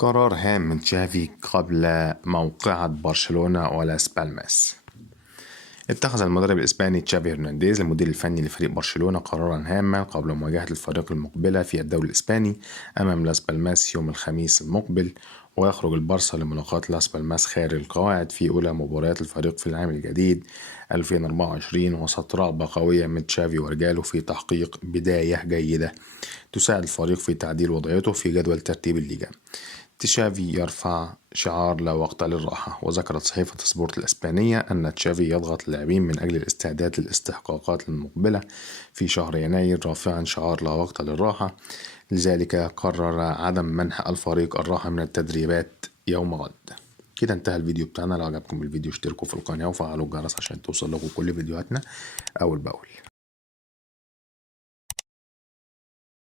قرار هام من تشافي قبل موقعة برشلونة ولاس بالماس. اتخذ المدرب الإسباني تشافي هرنانديز المدير الفني لفريق برشلونة قرارا هاما قبل مواجهة الفريق المقبلة في الدوري الإسباني أمام لاس بالماس يوم الخميس المقبل، ويخرج البارسا لملاقاة لاس بالماس خارج القواعد في أولى مباريات الفريق في العام الجديد 2024 وسط رغبة قوية من تشافي ورجاله في تحقيق بداية جيدة تساعد الفريق في تعديل وضعيته في جدول ترتيب الليجا. تشافي يرفع شعار لا وقت للراحة، وذكرت صحيفة سبورت الإسبانية أن تشافي يضغط اللاعبين من أجل الاستعداد للاستحقاقات المقبلة في شهر يناير رافعا شعار لا وقت للراحة، لذلك قرر عدم منح الفريق الراحة من التدريبات يوم غد. كده انتهى الفيديو بتاعنا. لو عجبكم الفيديو اشتركوا في القناة وفعلوا الجرس عشان توصل لكم كل فيديوهاتنا أول بأول.